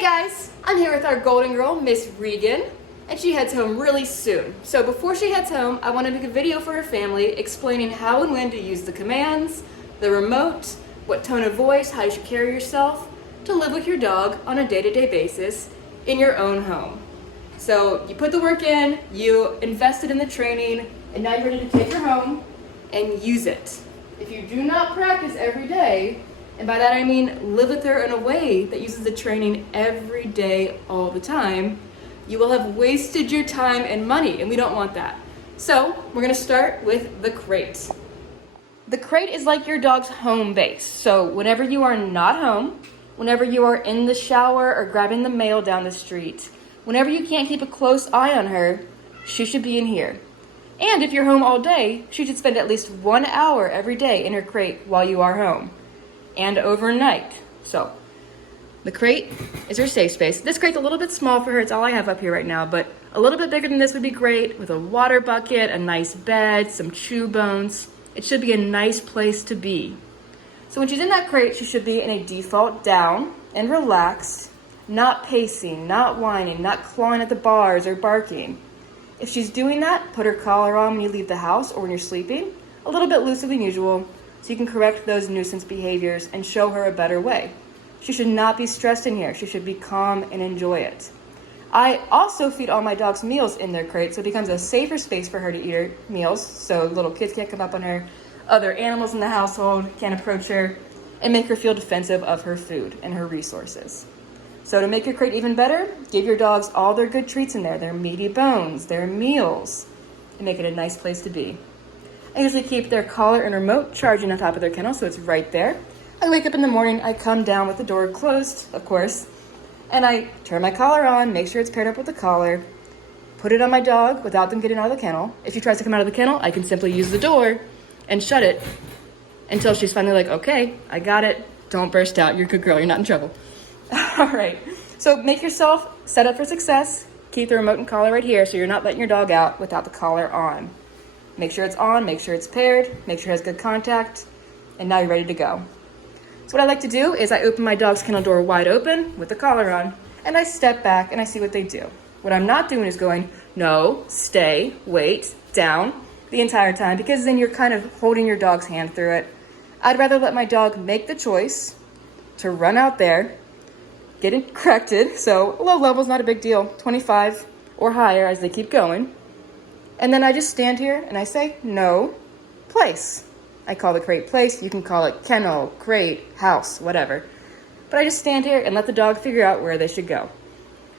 Hey guys, I'm here with our golden girl, Miss Regan, and she heads home really soon. So before she heads home, I want to make a video for her family explaining how and when to use the commands, the remote, what tone of voice, how you should carry yourself to live with your dog on a day-to-day basis in your own home. So you put the work in, you invested in the training, and now you're ready to take her home and use it. If you do not practice every day, and by that I mean live with her in a way that uses the training every day, all the time, you will have wasted your time and money, and we don't want that. So we're gonna start with the crate. The crate is like your dog's home base. So whenever you are not home, whenever you are in the shower or grabbing the mail down the street, whenever you can't keep a close eye on her, she should be in here. And if you're home all day, she should spend at least 1 hour every day in her crate while you are home. And overnight. So the crate is her safe space. This crate's a little bit small for her. It's all I have up here right now, but a little bit bigger than this would be great, with a water bucket, a nice bed, some chew bones. It should be a nice place to be. So when she's in that crate, she should be in a default down and relaxed, not pacing, not whining, not clawing at the bars or barking. If she's doing that, put her collar on when you leave the house or when you're sleeping, a little bit looser than usual, so you can correct those nuisance behaviors and show her a better way. She should not be stressed in here. She should be calm and enjoy it. I also feed all my dogs meals in their crate, so it becomes a safer space for her to eat her meals, so little kids can't come up on her, other animals in the household can't approach her, and make her feel defensive of her food and her resources. So to make your crate even better, give your dogs all their good treats in there, their meaty bones, their meals, and make it a nice place to be. I usually keep their collar and remote charging on top of their kennel, so it's right there. I wake up in the morning, I come down with the door closed, of course, and I turn my collar on, make sure it's paired up with the collar, put it on my dog without them getting out of the kennel. If she tries to come out of the kennel, I can simply use the door and shut it until she's finally like, okay, I got it, don't burst out, you're a good girl, you're not in trouble. All right, so make yourself set up for success. Keep the remote and collar right here so you're not letting your dog out without the collar on. Make sure it's on, make sure it's paired, make sure it has good contact, and now you're ready to go. So what I like to do is I open my dog's kennel door wide open with the collar on, and I step back and I see what they do. What I'm not doing is going, no, stay, wait, down, the entire time, because then you're kind of holding your dog's hand through it. I'd rather let my dog make the choice to run out there, get it corrected, so low level's not a big deal, 25 or higher as they keep going. And then I just stand here and I say, no, place. I call the crate place. You can call it kennel, crate, house, whatever. But I just stand here and let the dog figure out where they should go.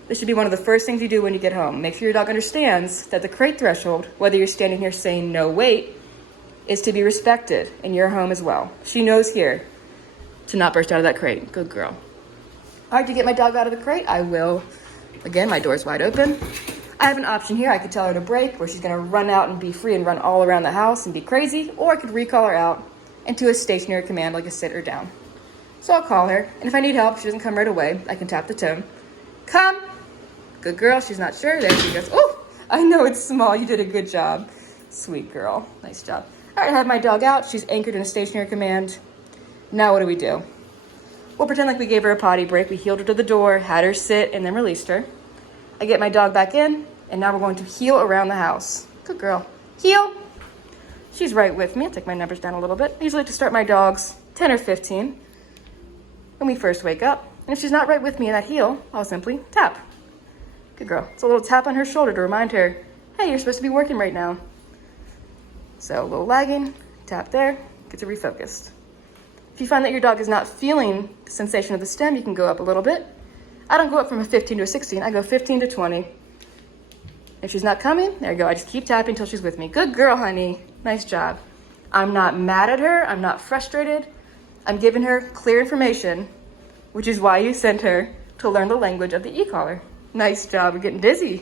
This should be one of the first things you do when you get home. Make sure your dog understands that the crate threshold, whether you're standing here saying no, wait, is to be respected in your home as well. She knows here to not burst out of that crate. Good girl. All right, to get my dog out of the crate, I will. Again, my door's wide open. I have an option here. I could tell her to break, where she's going to run out and be free and run all around the house and be crazy, or I could recall her out into a stationary command like a sit or down. So I'll call her, and if I need help, she doesn't come right away, I can tap the tone. Come. Good girl. She's not sure. There she goes. Oh, I know it's small. You did a good job. Sweet girl. Nice job. All right, I have my dog out. She's anchored in a stationary command. Now what do? We'll pretend like we gave her a potty break. We heeled her to the door, had her sit, and then released her. I get my dog back in, and now we're going to heel around the house. Good girl. Heel. She's right with me. I'll take my numbers down a little bit. I usually like to start my dogs 10 or 15 when we first wake up. And if she's not right with me in that heel, I'll simply tap. Good girl. It's a little tap on her shoulder to remind her, hey, you're supposed to be working right now. So a little lagging, tap there, gets her refocused. If you find that your dog is not feeling the sensation of the stem, you can go up a little bit. I don't go up from a 15 to a 16. I go 15 to 20. If she's not coming, there you go. I just keep tapping until she's with me. Good girl, honey. Nice job. I'm not mad at her. I'm not frustrated. I'm giving her clear information, which is why you sent her to learn the language of the e-collar. Nice job. We're getting dizzy.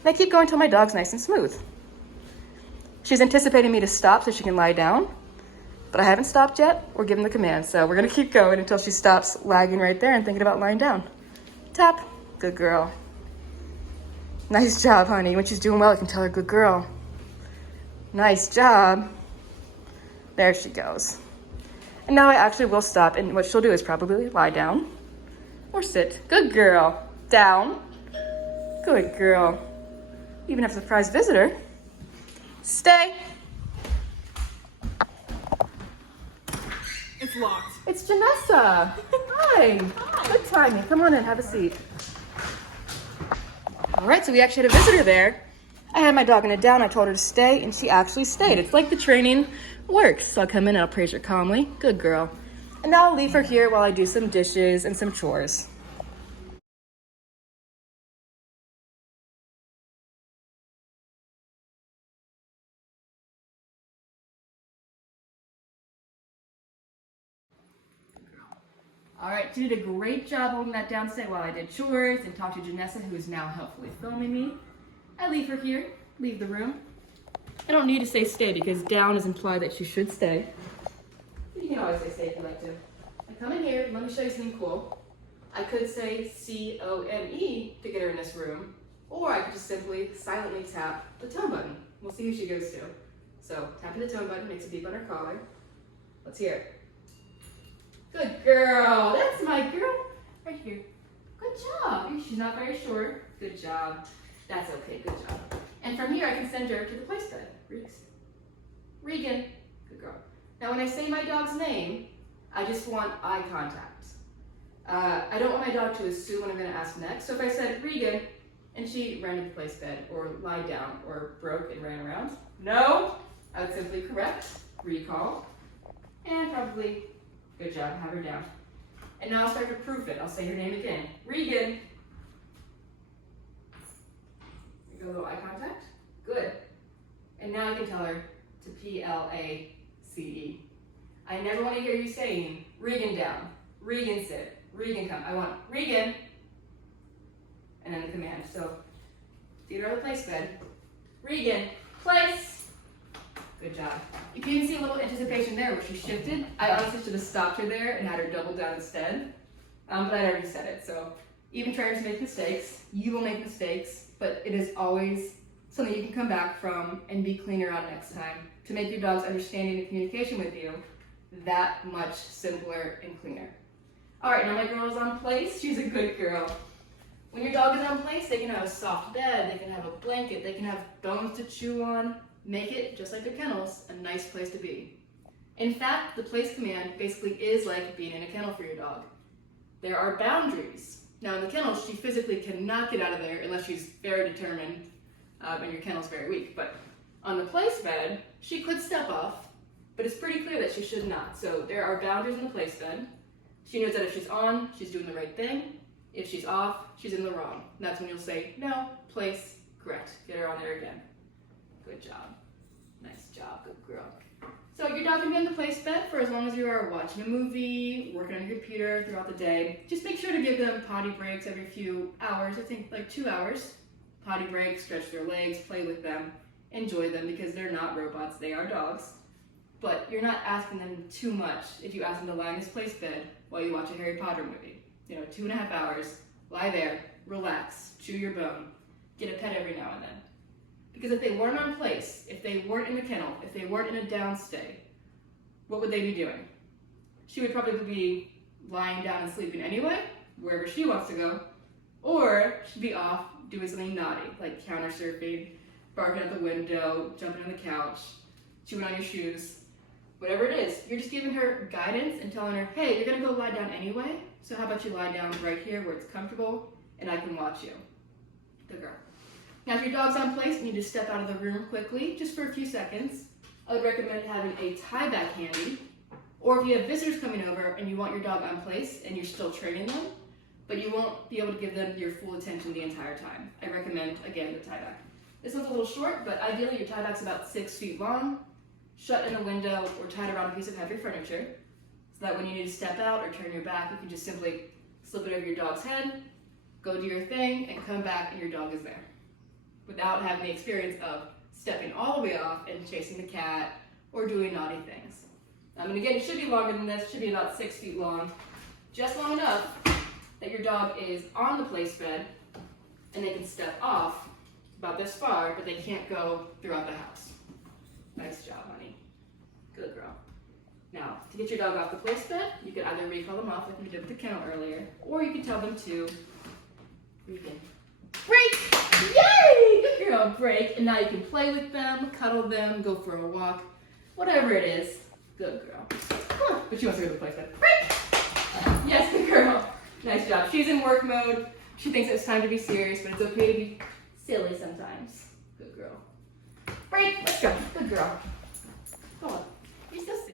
And I keep going until my dog's nice and smooth. She's anticipating me to stop so she can lie down, but I haven't stopped yet or given the command. So we're going to keep going until she stops lagging right there and thinking about lying down. Tap. Good girl. Nice job, honey. When she's doing well, I can tell her, good girl. Nice job. There she goes. And now I actually will stop, and what she'll do is probably lie down, or sit. Good girl. Down. Good girl. Even have a surprise visitor. Stay. It's locked. It's Janessa. Hi. Hi. Good timing. Come on in, have a seat. All right, so we actually had a visitor there. I had my dog in a down. I told her to stay, and she actually stayed. It's like the training works. So I'll come in and I'll praise her calmly. Good girl. And now I'll leave her here while I do some dishes and some chores. All right, she did a great job holding that down today while I did chores and talked to Janessa, who is now helpfully filming me. I leave her here, leave the room. I don't need to say stay because down is implied that she should stay. You can always say stay if you like to. I come in here, let me show you something cool. I could say C-O-M-E to get her in this room, or I could just simply silently tap the tone button. We'll see who she goes to. So tapping the tone button makes a beep on her collar. Let's hear it. Good girl. That's my girl. Right here. Good job. She's not very short. Good job. That's okay. Good job. And from here, I can send her to the place bed. Regan. Good girl. Now, when I say my dog's name, I just want eye contact. I don't want my dog to assume what I'm going to ask next. So if I said Regan, and she ran to the place bed, or lied down, or broke and ran around, no, I would simply correct, recall, and probably good job, have her down. And now I'll start to proof it. I'll say her name again. Regan. Make a little eye contact. Good. And now I can tell her to P-L-A-C-E. I never want to hear you saying Regan down, Regan sit, Regan come. I want Regan, and then the command. So, feed her on the place bed. Regan, place. Good job. You can see a little anticipation there where she shifted. I honestly should have stopped her there and had her double down instead. But I already said it. So even trainers make mistakes. You will make mistakes, but it is always something you can come back from and be cleaner on next time to make your dog's understanding and communication with you that much simpler and cleaner. All right, now my girl is on place. She's a good girl. When your dog is on place, they can have a soft bed, they can have a blanket, they can have bones to chew on. Make it, just like their kennels, a nice place to be. In fact, the place command basically is like being in a kennel for your dog. There are boundaries. Now in the kennel, she physically cannot get out of there unless she's very determined and your kennel's very weak. But on the place bed, she could step off, but it's pretty clear that she should not. So there are boundaries in the place bed. She knows that if she's on, she's doing the right thing. If she's off, she's in the wrong. And that's when you'll say, no, place, correct. Get her on there again. Good job. Nice job, good girl. So your dog can be in the place bed for as long as you are watching a movie, working on your computer throughout the day. Just make sure to give them potty breaks every few hours. I think like 2 hours. Potty breaks, stretch their legs, play with them, enjoy them because they're not robots, they are dogs. But you're not asking them too much if you ask them to lie in this place bed while you watch a Harry Potter movie. 2.5 hours, lie there, relax, chew your bone, get a pet every now and then. Because if they weren't on place, if they weren't in the kennel, if they weren't in a downstay, what would they be doing? She would probably be lying down and sleeping anyway, wherever she wants to go, or she'd be off doing something naughty, like counter surfing, barking at the window, jumping on the couch, chewing on your shoes, whatever it is. You're just giving her guidance and telling her, hey, you're gonna go lie down anyway, so how about you lie down right here where it's comfortable and I can watch you. Good girl. Now, if your dog's on place and you just step out of the room quickly, just for a few seconds, I would recommend having a tie back handy. Or if you have visitors coming over and you want your dog on place and you're still training them, but you won't be able to give them your full attention the entire time, I recommend, again, the tie back. This one's a little short, but ideally your tie back's about 6 feet long, shut in a window or tied around a piece of heavy furniture, so that when you need to step out or turn your back, you can just simply slip it over your dog's head, go do your thing, and come back and your dog is there, without having the experience of stepping all the way off and chasing the cat or doing naughty things. And again, it should be longer than this, it should be about 6 feet long, just long enough that your dog is on the place bed and they can step off about this far, but they can't go throughout the house. Nice job, honey. Good girl. Now, to get your dog off the place bed, you could either recall them off like we did with the kennel earlier, or you could tell them to Regan. Break! Yay! Good girl, break. And now you can play with them, cuddle them, go for a walk, whatever it is. Good girl. Come on. But she wants to go to the place bed. Break! Yes, good girl. Nice job. She's in work mode. She thinks it's time to be serious, but it's okay to be silly sometimes. Good girl. Break! Let's go. Good girl. Go on. You're so